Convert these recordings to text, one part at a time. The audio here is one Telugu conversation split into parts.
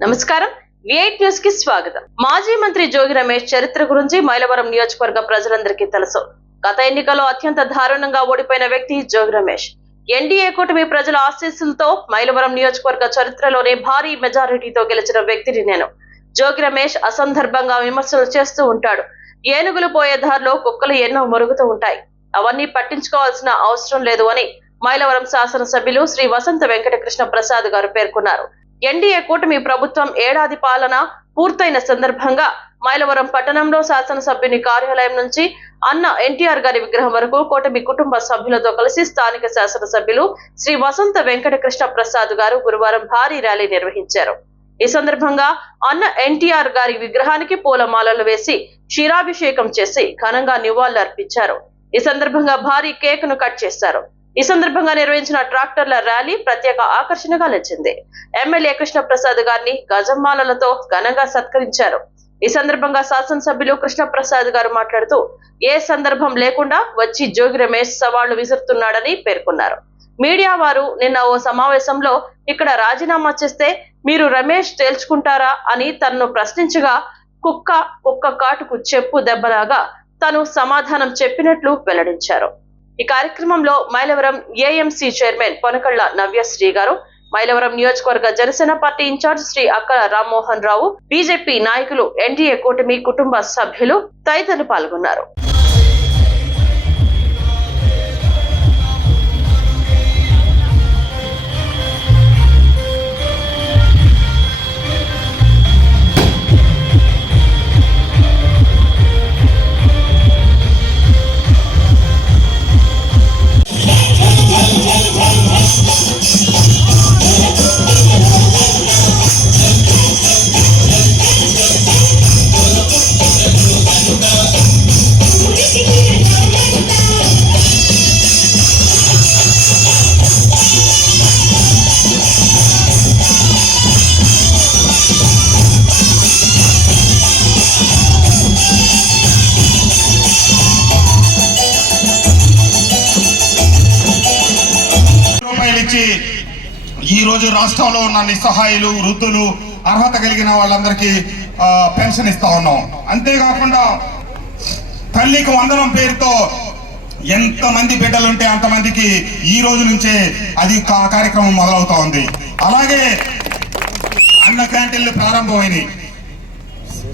నమస్కారం. విఐట్ న్యూస్కి స్వాగతం. మాజీ మంత్రి జోగి రమేష్ చరిత్ర గురించి మైలవరం నియోజకవర్గ ప్రజలందరికీ తెలుసు. గత ఎన్నికల్లో అత్యంత దారుణంగా ఓడిపోయిన వ్యక్తి జోగి రమేష్. ఎన్డీఏ కూటమి ప్రజల ఆశీస్సులతో మైలవరం నియోజకవర్గ చరిత్రలోనే భారీ మెజారిటీతో గెలిచిన వ్యక్తిని నేను. జోగి రమేష్ అసందర్భంగా విమర్శలు చేస్తూ ఉంటాడు. ఏనుగులు పోయే దారిలో కుక్కలు ఎన్నో మరుగుతూ ఉంటాయి. అవన్నీ పట్టించుకోవాల్సిన అవసరం లేదు అని మైలవరం శాసనసభ్యులు శ్రీ వసంత వెంకటకృష్ణ ప్రసాద్ గారు పేర్కొన్నారు. ఎన్డీఏ కూటమి ప్రభుత్వం ఏడాది పాలన పూర్తయిన సందర్భంగా మైలవరం పట్టణంలో శాసనసభ్యుని కార్యాలయం నుంచి అన్న ఎన్టీఆర్ గారి విగ్రహం వరకు కూటమి కుటుంబ సభ్యులతో కలిసి స్థానిక శాసనసభ్యులు శ్రీ వసంత వెంకటకృష్ణ ప్రసాద్ గారు గురువారం భారీ ర్యాలీ నిర్వహించారు. ఈ సందర్భంగా అన్న ఎన్టీఆర్ గారి విగ్రహానికి పూలమాలలు వేసి క్షీరాభిషేకం చేసి ఘనంగా నివాళులర్పించారు. ఈ సందర్భంగా భారీ కేక్ను కట్ చేశారు. ఈ సందర్భంగా నిర్వహించిన ట్రాక్టర్ల ర్యాలీ ప్రత్యేక ఆకర్షణగా నిలిచింది. ఎమ్మెల్యే కృష్ణప్రసాద్ గారిని గజమాలలతో ఘనంగా సత్కరించారు. ఈ సందర్భంగా శాసనసభ్యులు కృష్ణప్రసాద్ గారు మాట్లాడుతూ ఏ సందర్భం లేకుండా వచ్చి జోగి రమేష్ సవాళ్ళు విసురుతున్నాడని పేర్కొన్నారు. మీడియా వారు నిన్న ఓ సమావేశంలో ఇక్కడ రాజీనామా చేస్తే మీరు రమేష్ తేల్చుకుంటారా? అని తనను ప్రశ్నించగా కుక్క కుక్క కాటుకు చెప్పు దెబ్బలాగా తను సమాధానం చెప్పినట్లు వెల్లడించారు. ఈ కార్యక్రమంలో మైలవరం ఏఎంసీ చైర్మన్ పొనకళ్ళ నవ్యశ్రీ గారు మైలవరం నియోజకవర్గ Janasena party incharge Shri Akkala Rammohan Rao BJP నాయకులు ఎన్డీఏ కూటమి కుటుంబ సభ్యులు తదితరులు పాల్గొన్నారు. ఈ రోజు రాష్ట్రంలో ఉన్న నిస్సహాయులు వృద్ధులు అర్హత కలిగిన వాళ్ళందరికీ పెన్షన్ ఇస్తా ఉన్నాం. అంతేకాకుండా తల్లికి వందనం పేరుతో ఎంతమంది బిడ్డలుంటే అంతమందికి ఈ రోజు నుంచే అది కార్యక్రమం మొదలవుతా ఉంది. అలాగే అన్న క్యాంటీన్లు ప్రారంభమైనవి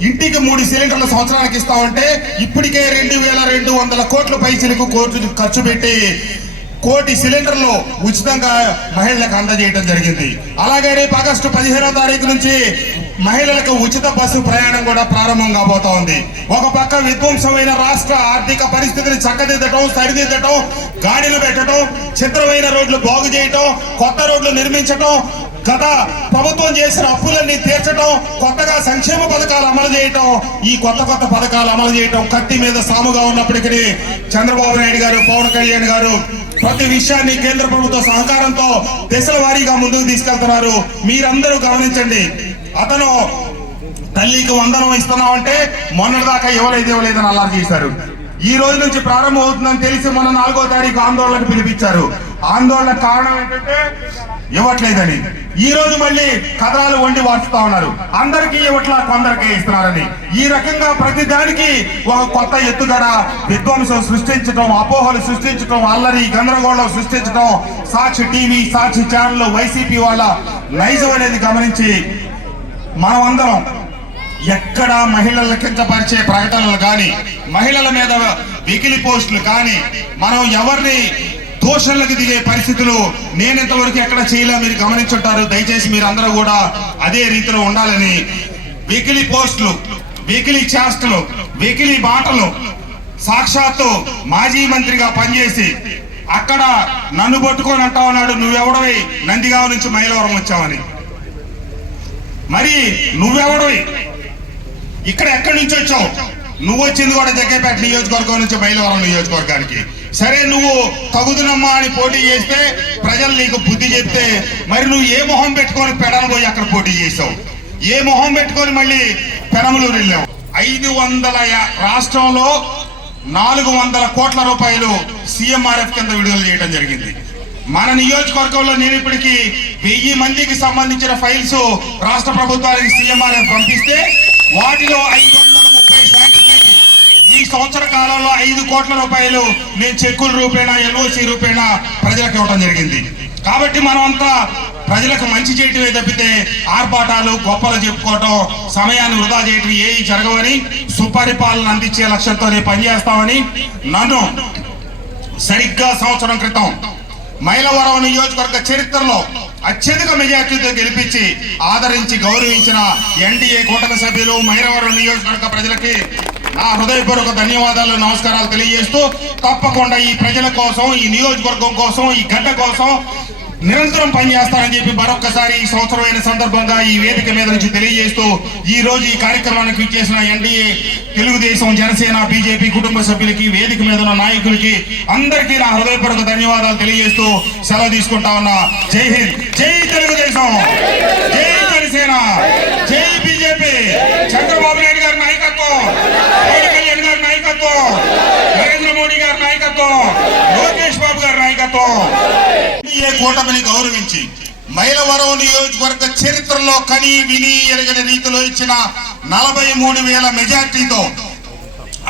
ఇంటికి మూడు సిలిండర్లు సంవత్సరానికి ఇస్తామంటే ఇప్పటికే రెండు వేల రెండు వందల కోట్ల పైసలకు కోట్లు ఖర్చు పెట్టి కోటి సిలిండర్లు ఉచితంగా మహిళలకు అందజేయడం జరిగింది. అలాగే రేపు ఆగస్టు పదిహేనో తారీఖు నుంచి మహిళలకు ఉచిత బస్సు ప్రయాణం కూడా ప్రారంభం కాబోతా ఉంది ఒక పక్క విధ్వంసమైన రాష్ట్ర ఆర్థిక పరిస్థితిని చక్కదిద్దటం సరిదిద్దటం గాడిలు పెట్టడం చిత్రమైన రోడ్లు బాగు చేయటం కొత్త రోడ్లు నిర్మించటం గత ప్రభుత్వం చేసిన అప్పులన్నీ తీర్చడం కొత్తగా సంక్షేమ పథకాలు అమలు చేయటం ఈ కొత్త కొత్త పథకాలు అమలు చేయటం కత్తి మీద సాముగా ఉన్నప్పటికీ చంద్రబాబు నాయుడు గారు పవన్ కళ్యాణ్ గారు ప్రతి విషయాన్ని కేంద్ర ప్రభుత్వ సహకారంతో దశల వారీగా ముందుకు తీసుకెళ్తున్నారు. మీరందరూ గమనించండి అతను తల్లికి వందనం ఇస్తున్నామంటే మొన్నటిదాకా ఇవ్వలేదు ఇవ్వలేదని అల్లారు చేశారు. ఈ రోజు నుంచి ప్రారంభం అవుతుందని తెలిసి మొన్న నాలుగో తారీఖు ఆందోళనకు పిలిపించారు. ఆందోళన కారణం ఏంటంటే ఇవ్వట్లేదని. ఈ రోజు మళ్ళీ కథనాలు వండి వాడుతా ఉన్నారు. అందరికీ ఇవ్వట్లా కొందరికే ఇస్తున్నారని. ఈ రకంగా ప్రతి దానికి ఒక కొత్త ఎత్తుగడ విధ్వంసం సృష్టించడం అపోహలు సృష్టించడం అల్లరి గందరగోళం సృష్టించడం Sakshi TV Sakshi channel YCP వాళ్ళ నైజం అనేది గమనించి మనం అందరం ఎక్కడ మహిళలు కించపరిచే ప్రకటనలు కానీ మహిళల మీద వెకిలి పోస్టులు కానీ మనం ఎవరిని దోషణలకు దిగే పరిస్థితులు నేనెంతవరకు ఎక్కడ చేయలే మీరు గమనించుంటారు. దయచేసి మీరు అందరూ కూడా అదే రీతిలో ఉండాలని వెకిలి పోస్టులు వెకిలి చేష్టలు వెకిలి బాటలు సాక్షాత్తు మాజీ మంత్రిగా పనిచేసి అక్కడ నన్ను పట్టుకొని అంటావు అన్నాడు నువ్వెవడవి? నందిగామ నుంచి మైలవరం వచ్చావని. మరి నువ్వెవడవి? ఇక్కడ ఎక్కడి నుంచి వచ్చావు? నువ్వు వచ్చింది కూడా జగ్గేపేట నియోజకవర్గం నుంచి మైలవరం నియోజకవర్గానికి. సరే నువ్వు తగుదునమ్మా అని పోటీ చేస్తే ప్రజలు నీకు బుద్ధి చెప్తే మరి నువ్వు ఏ మొహం పెట్టుకొని పెడను పోయి అక్కడ పోటీ చేసావు? ఏ మొహం పెట్టుకొని మళ్ళీ పెనమలూరు వెళ్ళావు? ఐదు వందల రాష్ట్రంలో నాలుగు వందల కోట్ల రూపాయలు సీఎంఆర్ఎఫ్ కింద విడుదల చేయడం జరిగింది. మన నియోజకవర్గంలో నేను ఇప్పటికీ వెయ్యి మందికి సంబంధించిన ఫైల్స్ రాష్ట్ర ప్రభుత్వానికి సీఎంఆర్ఎఫ్ పంపిస్తే వాటిలో ఐదు వందల ఈ సంవత్సర కాలంలో ఐదు కోట్ల రూపాయలు నేను చెక్కుల రూపేణా ఎల్ఓసి రూపేణా ప్రజలకు ఇవ్వడం జరిగింది. కాబట్టి మనమంతా ప్రజలకు మంచి చేయటమే తప్పితే ఆర్భాటాలు గొప్పలు చెప్పుకోవటం సమయాన్ని వృధా చేయటం ఏవి జరగవని సుపరిపాలన అందించే లక్ష్యంతోనే పనిచేస్తామని నన్ను సరిగ్గా సంవత్సరం క్రితం మైలవరం నియోజకవర్గ చరిత్రలో అత్యధిక మెజార్టీతో గెలిపించి ఆదరించి గౌరవించిన ఎన్డీఏ కూటమి సభ్యులు మైలవరం నియోజకవర్గ ప్రజలకి నా హృదయపూర్వక ధన్యవాదాలు నమస్కారాలు తెలియజేస్తూ తప్పకుండా ఈ ప్రజల కోసం ఈ నియోజకవర్గం కోసం ఈ గడ్డ కోసం నిరంతరం పనిచేస్తానని చెప్పి మరొక్కసారి ఈ సంవత్సరమైన సందర్భంగా ఈ వేదిక మీద నుంచి తెలియజేస్తూ ఈ రోజు ఈ కార్యక్రమానికి ఇచ్చేసిన ఎన్డీఏ తెలుగుదేశం జనసేన బీజేపీ కుటుంబ సభ్యులకి వేదిక మీద ఉన్న నాయకులకి అందరికీ నా హృదయపూర్వక ధన్యవాదాలు తెలియజేస్తూ సెలవు తీసుకుంటా ఉన్నా. జై హింద్ జై తెలుగుదేశం జై జనసేన జై బీజేపీ చంద్రబాబు నాయుడు గారి నాయకత్వం పవన్ కళ్యాణ్ గారి నాయకత్వం నరేంద్ర మోడీ గారి నాయకత్వం లోకేష్ బాబు గారి నాయకత్వం ఎన్డీఏ కూటమిని గౌరవించి మైలవరం నియోజకవర్గ చరిత్రలో కని విని ఎరగని రీతిలో ఇచ్చిన నలభై మూడు వేల మెజార్టీతో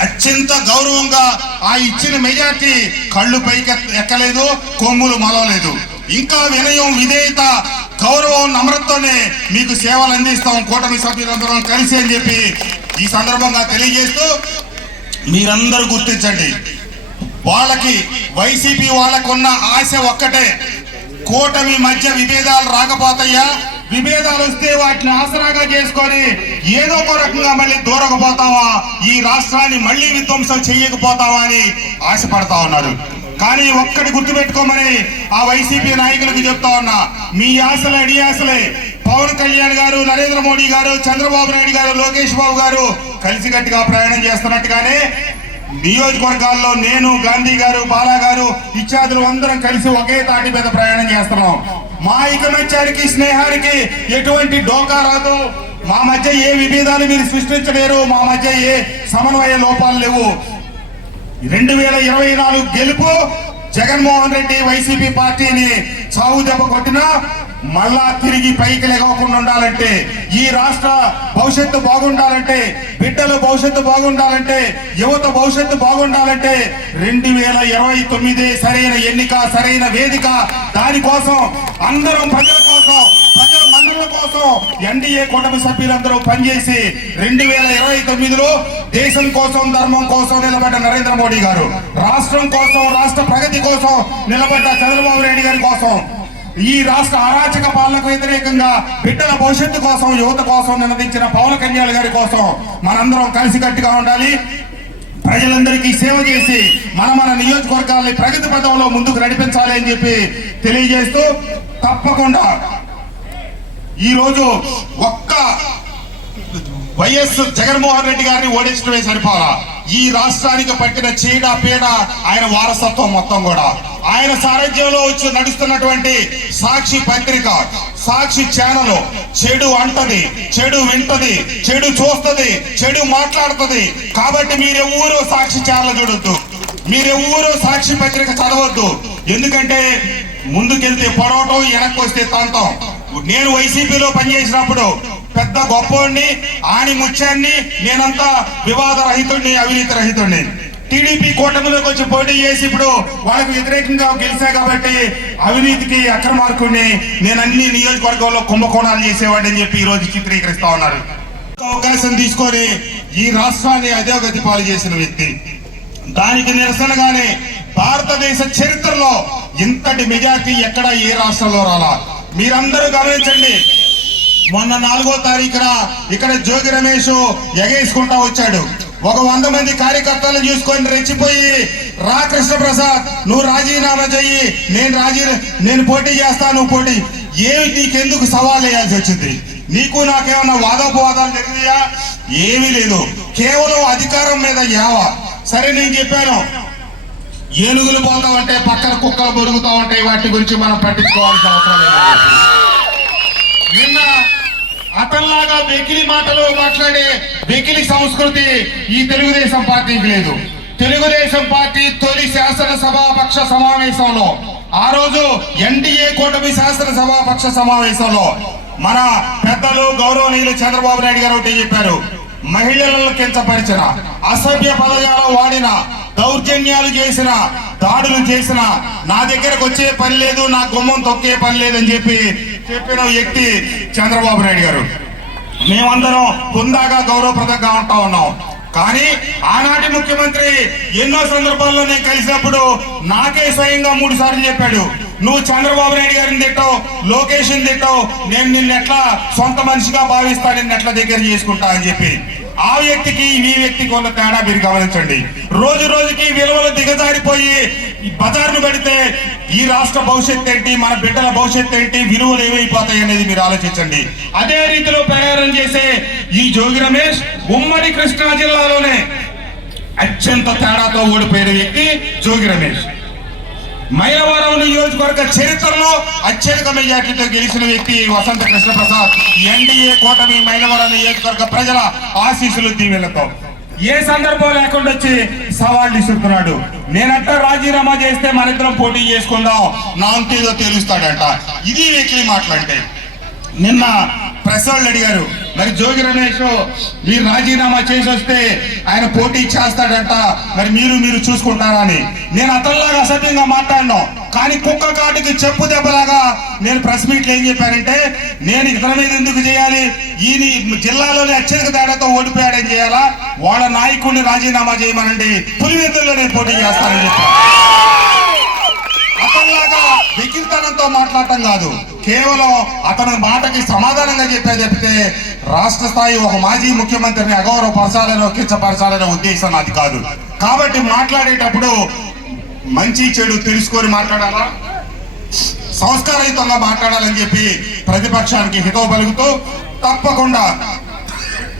అత్యంత గౌరవంగా ఆ ఇచ్చిన మెజార్టీ కళ్ళు పైకి ఎక్కలేదు కొమ్ములు మొలవలేదు. ఇంకా వినయం విధేయత గౌరవం నమ్రతతోనే మీకు సేవలు అందిస్తాం కూటమి సభ్యులందరం కలిసి అని చెప్పి ఈ సందర్భంగా తెలియజేస్తూ మీరందరూ గుర్తించండి. వాళ్ళకి వైసీపీ వాళ్ళకున్న ఆశ ఒక్కటే కూటమి మధ్య విభేదాలు రాకపోతాయా విభేదాలు వస్తే వాటిని ఆసరాగా చేసుకొని ఏదో ఒక రకంగా మళ్ళీ దూరకపోతావా? ఈ రాష్ట్రాన్ని మళ్ళీ విధ్వంసం చేయకపోతావా అని ఆశపడతా ఉన్నారు. కానీ ఒక్కటి గుర్తుపెట్టుకోమని ఆ వైసీపీ నాయకులకు చెప్తా ఉన్నా. మీ ఆశలే అడి ఆశలే. పవన్ కళ్యాణ్ గారు నరేంద్ర మోడీ గారు చంద్రబాబు నాయుడు గారు లోకేష్ బాబు గారు కలిసికట్టుగా ప్రయాణం చేస్తున్నట్టుగానే నియోజకవర్గాల్లో నేను గాంధీ గారు బాలా గారు ఇత్యాదులు అందరం కలిసి ఒకే తాటి మీద ప్రయాణం చేస్తున్నాం. మా ఐకమత్యానికి స్నేహానికి ఎటువంటి డోకా రాదు. మా మధ్య ఏ విభేదాలు మీరు సృష్టించలేరు. మా మధ్య ఏ సమన్వయ లోపాలు లేవు. రెండు వేల ఇరవై నాలుగు గెలుపు జగన్మోహన్ రెడ్డి వైసీపీ పార్టీని చావు దెబ్బ కొట్టినా మళ్ళా తిరిగి పైకి లేకోకుండా ఉండాలంటే ఈ రాష్ట్ర భవిష్యత్తు బాగుండాలంటే బిడ్డల భవిష్యత్తు బాగుండాలంటే యువత భవిష్యత్తు బాగుండాలంటే రెండు వేల ఇరవై తొమ్మిది సరైన ఎన్నిక సరైన వేదిక. దానికోసం అందరం ప్రజల కోసం ప్రజల మందుల కోసం ఎన్డీఏ కూటమి సభ్యులందరూ పనిచేసి రెండు వేల ఇరవై తొమ్మిదిలో దేశం కోసం ధర్మం కోసం నిలబడ్డ నరేంద్ర మోడీ గారు. రాష్ట్రం కోసం రాష్ట్ర ప్రగతి కోసం నిలబడ్డ చంద్రబాబు నాయుడు గారి కోసం ఈ రాష్ట్ర అరాచక పాలనకు వ్యతిరేకంగా బిడ్డల భవిష్యత్తు కోసం యువత కోసం నినదించిన పవన్ కళ్యాణ్ గారి కోసం మనందరం కలిసికట్టుగా ఉండాలి. ప్రజలందరికీ సేవ చేసి మన మన నియోజకవర్గాల్ని ప్రగతి పథంలో ముందుకు నడిపించాలి అని చెప్పి తెలియజేస్తూ తప్పకుండా ఈరోజు ఒక్క వైఎస్ జగన్మోహన్ రెడ్డి గారిని ఓడించడమే సరిపోరా ఈ రాష్ట్రానికి పట్టిన చీడ పీడ ఆయన వారసత్వం మొత్తం కూడా. ఆయన సారథ్యంలో వచ్చి నడుస్తున్నటువంటి సాక్షి పత్రిక సాక్షి ఛానల్ చెడు అంటది చెడు వింటది చెడు చూస్తుంది చెడు మాట్లాడుతుంది. కాబట్టి మీరెవ్వరూ సాక్షి ఛానల్ చూడొద్దు. మీరెవ్వరూ సాక్షి పత్రిక చదవద్దు. ఎందుకంటే ముందుకెళ్తే పొడవటం వెనక్కి వస్తే తంతం. నేను వైసీపీలో పనిచేసినప్పుడు పెద్ద గొప్పోడిని ఆని ముత్యాన్ని నేనంతా వివాద రహితుడిని అవినీతి రహితుడిని టీడీపీ కూటమిలోకి వచ్చి పోటీ చేసి ఇప్పుడు వాళ్ళకు వ్యతిరేకంగా గెలిచా కాబట్టి అవినీతికి అక్రమార్కుడిని నేను అన్ని నియోజకవర్గంలో కుంభకోణాలు చేసేవాడిని చెప్పి ఈ రోజు చిత్రీకరిస్తా ఉన్నారు. అవకాశం తీసుకొని ఈ రాష్ట్రాన్ని అధోగతి పాలు చేసిన వ్యక్తి. దానికి నిరసనగానే భారతదేశ చరిత్రలో ఇంతటి మెజార్టీ ఎక్కడ ఏ రాష్ట్రంలో రాలా? మీరందరూ గమనించండి. మొన్న నాలుగో తారీఖున ఇక్కడ జోగి రమేష్ ఎగేసుకుంటా వచ్చాడు. ఒక వంద మంది కార్యకర్తలు చూసుకొని రెచ్చిపోయి రా కృష్ణ ప్రసాద్ నువ్వు రాజీనామా చెయ్యి నేను రాజీ నేను పోటీ చేస్తా నువ్వు పోటీ. ఏమి నీకెందుకు సవాల్ వేయాల్సి వచ్చింది? నీకు నాకేమన్నా వాదోపవాదాలు జరిగినాయా? ఏమీ లేదు. కేవలం అధికారం మీద యావ. సరే నేను చెప్పాను. ఏనుగులు పోతా ఉంటే పక్కన కుక్కలు బొరుగుతా ఉంటాయి వాటి గురించి మనం పట్టించుకోవాల్సిన అవసరం లేదు. నిన్న అతనిలాగా వెకిలి మాటలు మాట్లాడే వెకిలి సంస్కృతి ఈ తెలుగుదేశం పార్టీకి లేదు. తెలుగుదేశం పార్టీ తొలి శాసనసభాపక్ష సమావేశంలో ఆ రోజు ఎన్డీఏ కూటమి శాసనసభాపక్ష సమావేశంలో మన పెద్దలు గౌరవనీయులు చంద్రబాబు నాయుడు గారు ఒకటి చెప్పారు మహిళలను కించపరిచిన అసభ్య పదజాలం వాడిన దౌర్జన్యాలు చేసిన దాడులు చేసిన నా దగ్గరకు వచ్చే పని లేదు నా గుమ్మం తొక్కే పని లేదని చెప్పి చెప్పిన వ్యక్తి చంద్రబాబు నాయుడు గారు. మేమందరం హుందాగా గౌరవప్రదంగా ఉంటా ఉన్నాం. కానీ ఆనాటి ముఖ్యమంత్రి ఎన్నో సందర్భాల్లో నేను కలిసినప్పుడు నాకే స్వయంగా మూడు సార్లు చెప్పాడు. నువ్వు చంద్రబాబు నాయుడు గారిని తిట్టావు లోకేష్ని తిట్టావు నేను నిన్ను ఎట్లా సొంత మనిషిగా భావిస్తా నిన్ను ఎట్లా దగ్గర చేసుకుంటా అని చెప్పి. ఆ వ్యక్తికి ఈ వ్యక్తికి ఉన్న తేడా మీరు గమనించండి. రోజు రోజుకి విలువలు దిగజారిపోయి బజార్ను పెడితే ఈ రాష్ట్ర భవిష్యత్తు ఏంటి మన బిడ్డల భవిష్యత్తు ఏంటి విలువలు ఏమైపోతాయి అనేది మీరు ఆలోచించండి. అదే రీతిలో ప్రయాణం చేసే ఈ జోగి రమేష్ ఉమ్మడి కృష్ణా జిల్లాలోనే అత్యంత తేడాతో ఓడిపోయిన వ్యక్తి జోగి రమేష్. మైలవరం నియోజకవర్గ చరిత్రలో అత్యధిక మెజార్టీతో గెలిచిన వ్యక్తి వసంత కృష్ణప్రసాద్. ఎన్డీఏ కూటమి మైలవరం నియోజకవర్గ ప్రజల ఆశీస్సులు దీవెలతో ఏ సందర్భం లేకుండా వచ్చి సవాళ్ళు ఇస్తున్నాడు నేనంట రాజీనామా చేస్తే మనిద్దరం పోటీ చేసుకుందాం. నా అంతేదో తెలుస్తాడంట. ఇది వ్యక్తి మాట్లాడితే నిన్న ప్రెస్ వాళ్ళు అడిగారు మరి జోగి రమేష్ మీరు రాజీనామా చేసి వస్తే ఆయన పోటీ చేస్తాడంట. మరి మీరు మీరు చూసుకుంటారా అని. నేను అతనిలాగా అసభ్యంగా మాట్లాడినా. కానీ కుక్క కాటికి చెప్పు దెబ్బలాగా నేను ప్రెస్ మీట్లో ఏం చెప్పానంటే నేను ఇతర మీద ఎందుకు చేయాలి? ఈయన జిల్లాలోని అత్యధిక తేడాతో ఓడిపోయాడని చేయాలా? వాళ్ళ నాయకుడిని రాజీనామా చేయమనండి. పులివెందుల్లో నేను పోటీ చేస్తానని చెప్పాను. అతనిలాగా వికిల్తనంతో మాట్లాడటం కాదు. కేవలం అతని మాటకి సమాధానంగా చెప్పే చెప్తే రాష్ట్ర స్థాయి ఒక మాజీ ముఖ్యమంత్రిని అగౌరవపరచాలనో కించపరచాలనే ఉద్దేశం అది కాదు. కాబట్టి మాట్లాడేటప్పుడు మంచి చెడు తెలుసుకొని మాట్లాడాలా? సంస్కారయుతంగా మాట్లాడాలని చెప్పి ప్రతిపక్షానికి హితవు పలుకుతూ తప్పకుండా